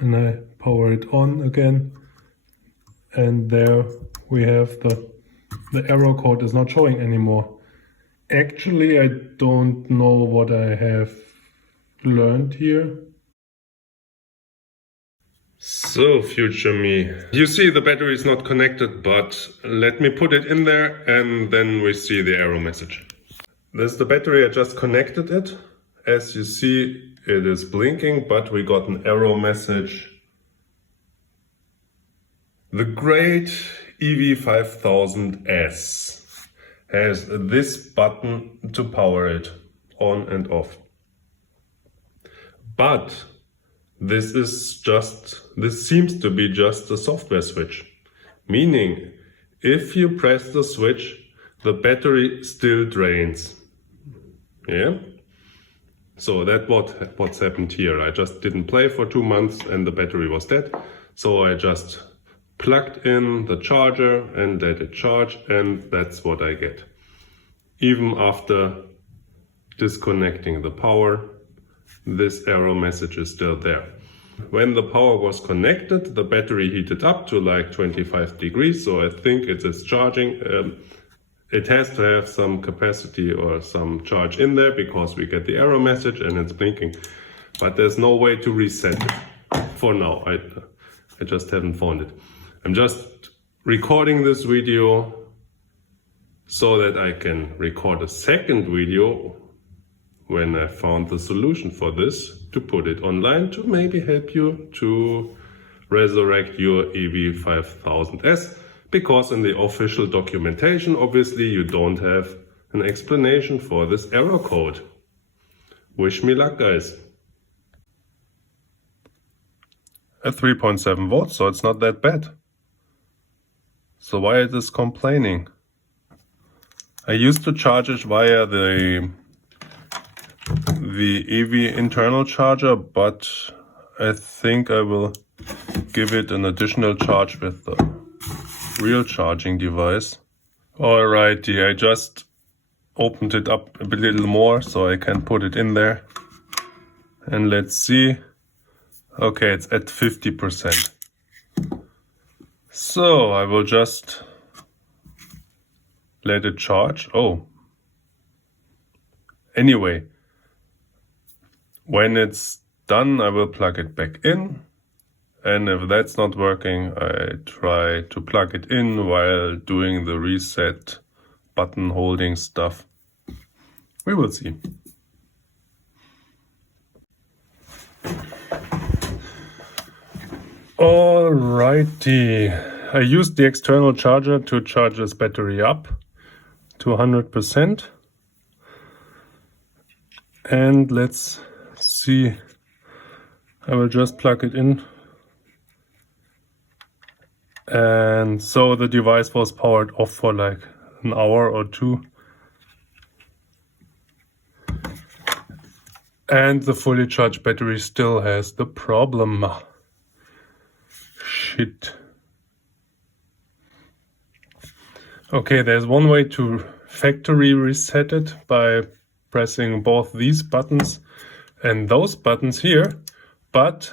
and I power it on again, and there we have the error code is not showing anymore. Actually, I don't know what I have learned here. So, future me, you see the battery is not connected, but let me put it in there and then we see the error message. This is the battery, I just connected it. As you see, it is blinking, but we got an error message. The great EWI 5000S has this button to power it on and off. But this seems to be just a software switch. Meaning, if you press the switch, the battery still drains. Yeah? So that's what's happened here. I just didn't play for 2 months and the battery was dead. So I just plugged in the charger and let it charge, and that's what I get. Even after disconnecting the power, this error message is still there. When the power was connected, the battery heated up to like 25 degrees, so I think it is charging. It has to have some capacity or some charge in there because we get the error message and it's blinking. But there's no way to reset it for now. I just haven't found it. I'm just recording this video so that I can record a second video when I found the solution for this, to put it online to maybe help you to resurrect your EWI 5000S, because in the official documentation obviously you don't have an explanation for this error code. Wish me luck, guys. At 3.7 volts, so it's not that bad. So why is this complaining? I used to charge it via the EWI internal charger, but I think I will give it an additional charge with the real charging device. Alrighty, I just opened it up a little more so I can put it in there. And let's see. Okay, it's at 50%. So I will just let it charge. Oh. Anyway, when it's done, I will plug it back in. And if that's not working, I try to plug it in while doing the reset button holding stuff. We will see. Alrighty, I used the external charger to charge this battery up to 100%. And let's see, I will just plug it in. And so the device was powered off for like an hour or two. And the fully charged battery still has the problem. Shit. Okay, there's one way to factory reset it by pressing both these buttons and those buttons here, but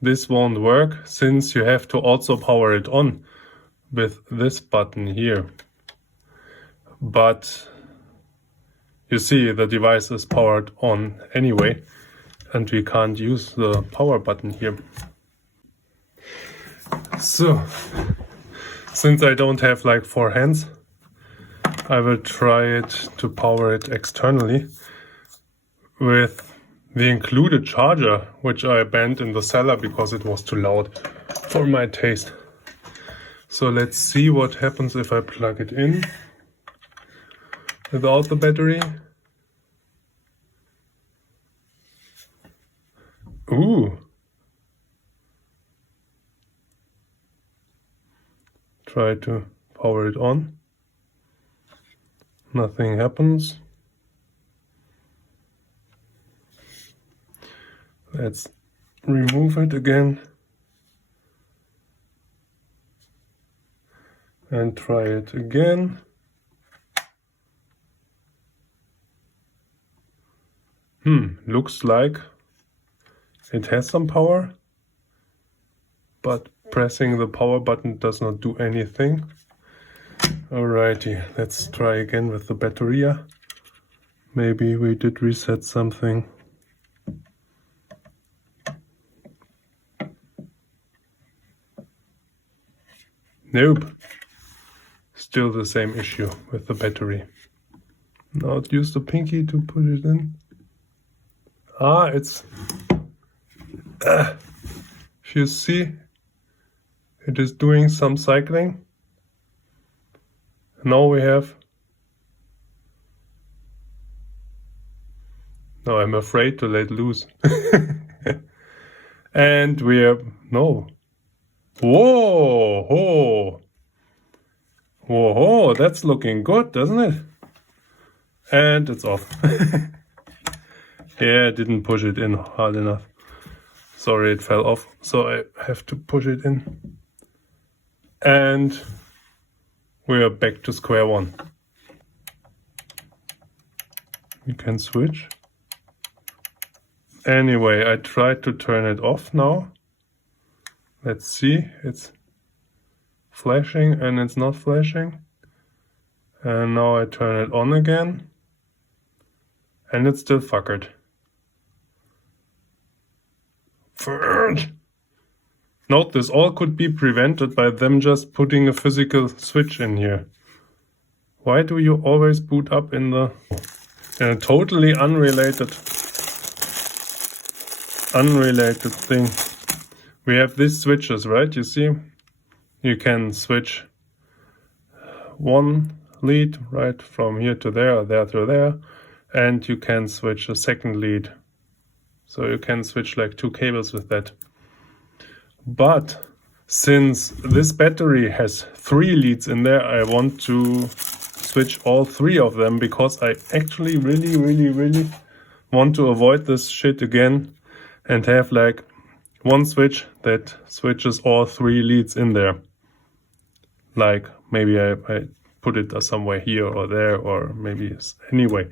this won't work since you have to also power it on with this button here. But you see, the device is powered on anyway, and we can't use the power button here. So, since I don't have like 4 hands, I will try it to power it externally with the included charger, which I banned in the cellar because it was too loud for my taste. So let's see what happens if I plug it in without the battery. Ooh. Try to power it on. Nothing happens. Let's remove it again and try it again. Looks like it has some power, but pressing the power button does not do anything. Alrighty, let's try again with the battery. Maybe we did reset something. Nope. Still the same issue with the battery. Now use the pinky to put it in. It's... if you see, it is doing some cycling. Now we have... Now I'm afraid to let loose. And we have... No. Whoa! Whoa! Whoa! That's looking good, doesn't it? And it's off. Yeah, I didn't push it in hard enough. Sorry, it fell off. So I have to push it in. And we are back to square one. We can switch. Anyway, I tried to turn it off now. Let's see, it's flashing and it's not flashing. And now I turn it on again. And it's still fuckered. Note, this all could be prevented by them just putting a physical switch in here. Why do you always boot up in a totally unrelated thing? We have these switches, right? You see, you can switch one lead right from here to there, or there to there, and you can switch a second lead. So you can switch like 2 cables with that. But since this battery has 3 leads in there, I want to switch all 3 of them because I actually really want to avoid this shit again and have like one switch that switches all 3 leads in there. Like maybe I put it somewhere here or there, or maybe anyway,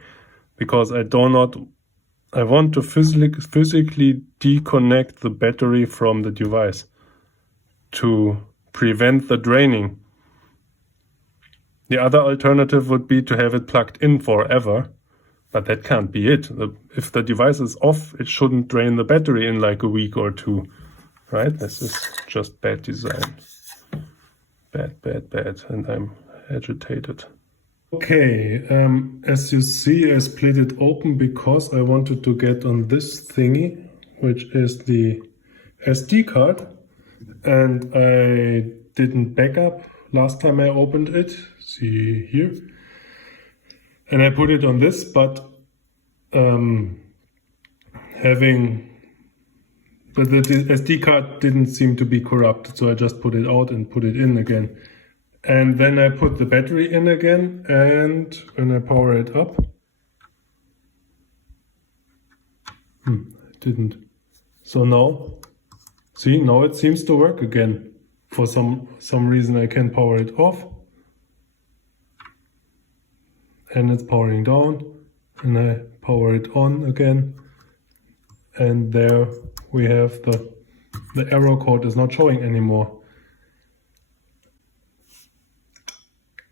because I want to physically disconnect the battery from the device to prevent the draining. The other alternative would be to have it plugged in forever, but that can't be it. If the device is off, it shouldn't drain the battery in like a week or 2, right? This is just bad design. Bad, and I'm agitated. Okay, as you see, I split it open because I wanted to get on this thingy, which is the SD card, and I didn't back up last time I opened it. See here. And I put it on this, but the SD card didn't seem to be corrupted, so I just put it out and put it in again. And then I put the battery in again, and when I power it up, it didn't. So now, see, now it seems to work again. For some reason I can power it off, and it's powering down, and I power it on again, and there we have the error code is not showing anymore.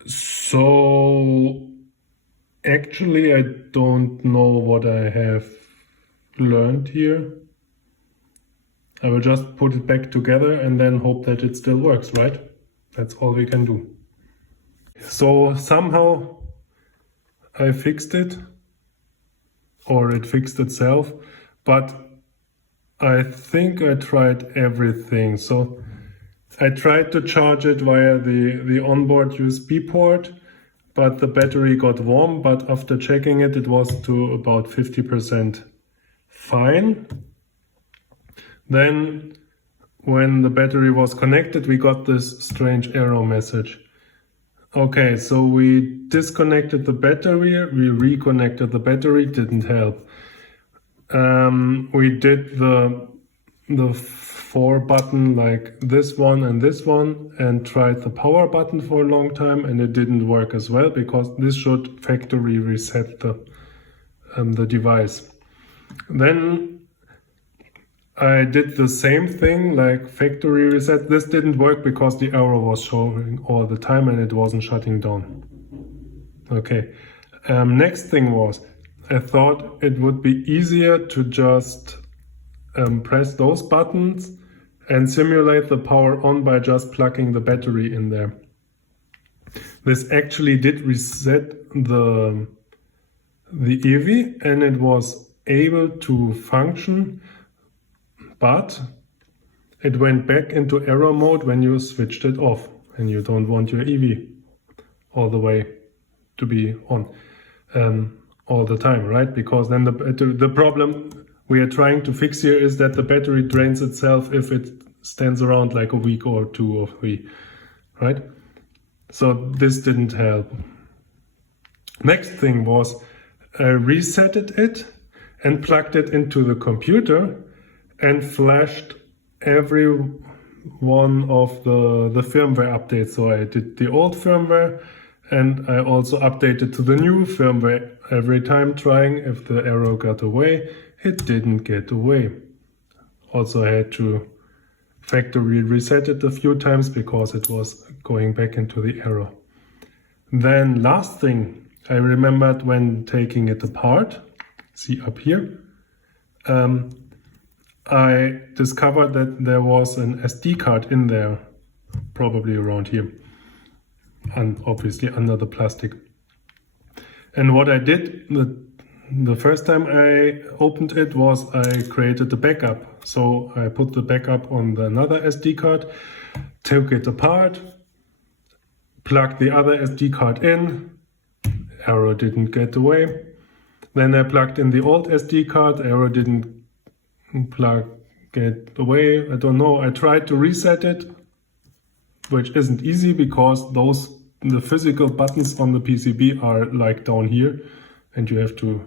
So actually I don't know what I have learned here. I will just put it back together and then hope that it still works, right? That's all we can do. So somehow I fixed it, or it fixed itself, but I think I tried everything. So I tried to charge it via the onboard USB port, but the battery got warm, but after checking it, it was to about 50% fine. Then when the battery was connected, we got this strange error message. Okay, so we disconnected the battery, we reconnected the battery, didn't help. We did the 4 button like this one and tried the power button for a long time, and it didn't work as well because this should factory reset the device. Then I did the same thing, like factory reset. This didn't work because the error was showing all the time and it wasn't shutting down. Okay, next thing was, I thought it would be easier to just press those buttons and simulate the power on by just plugging the battery in there. This actually did reset the EWI and it was able to function, but it went back into error mode when you switched it off and you don't want your EWI all the way to be on all the time, right? Because then the problem we are trying to fix here is that the battery drains itself if it stands around like a week or 2 or 3, right? So this didn't help. Next thing was I resetted it and plugged it into the computer and flashed every one of the firmware updates. So I did the old firmware and I also updated to the new firmware every time, trying if the error got away. It didn't get away. Also I had to factory reset it a few times because it was going back into the error. Then last thing I remembered when taking it apart, see up here, I discovered that there was an SD card in there, probably around here, and obviously under the plastic. And what I did the first time I opened it was I created a backup. So I put the backup on another SD card, took it apart, plugged the other SD card in, error didn't get away. Then I plugged in the old SD card, error didn't get away. I don't know, I tried to reset it, which isn't easy because the physical buttons on the PCB are like down here and you have to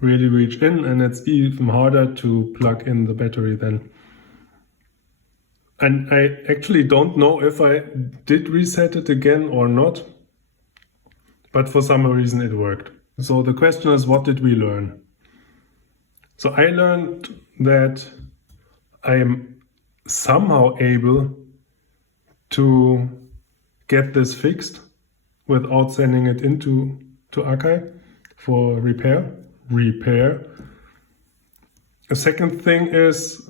really reach in, and it's even harder to plug in the battery then. And I actually don't know if I did reset it again or not, but for some reason it worked. So the question is, what did we learn? So I learned that I am somehow able to get this fixed without sending it into AKAI for repair. A second thing is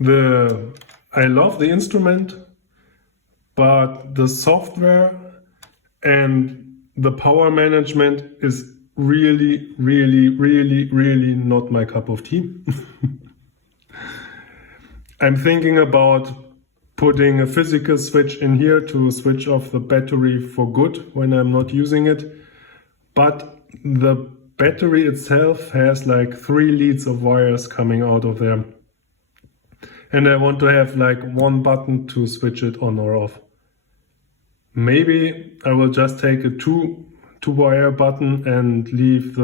I love the instrument, but the software and the power management is really not my cup of tea. I'm thinking about putting a physical switch in here to switch off the battery for good when I'm not using it. But the battery itself has like 3 leads of wires coming out of there. And I want to have like one button to switch it on or off. Maybe I will just take a two wire button and leave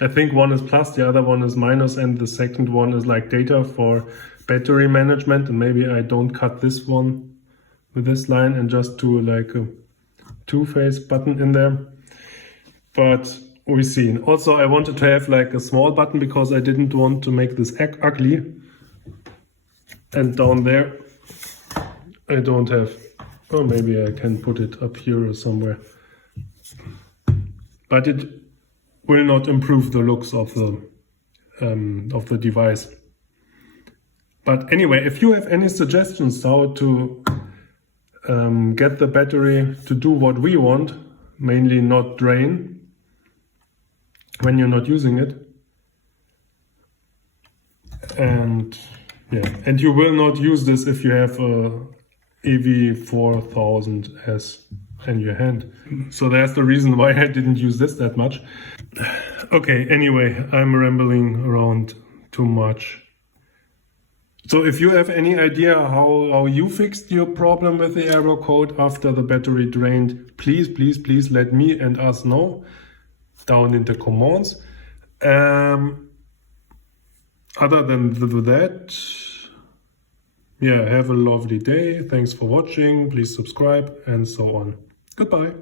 I think one is plus, the other one is minus, and the second one is like data for battery management. And maybe I don't cut this one with this line and just do like a 2-phase button in there. But we see. Also, I wanted to have like a small button because I didn't want to make this ugly. And down there, I don't have. Oh, maybe I can put it up here or somewhere. But it will not improve the looks of the device. But anyway, if you have any suggestions how to get the battery to do what we want, mainly not drain when you're not using it, and you will not use this if you have a EWI 4000S in your hand. So that's the reason why I didn't use this that much. Okay, anyway, I'm rambling around too much. So if you have any idea how you fixed your problem with the error code after the battery drained, please let me and us know down in the comments. Other than that, yeah, have a lovely day. Thanks for watching. Please subscribe and so on. Goodbye.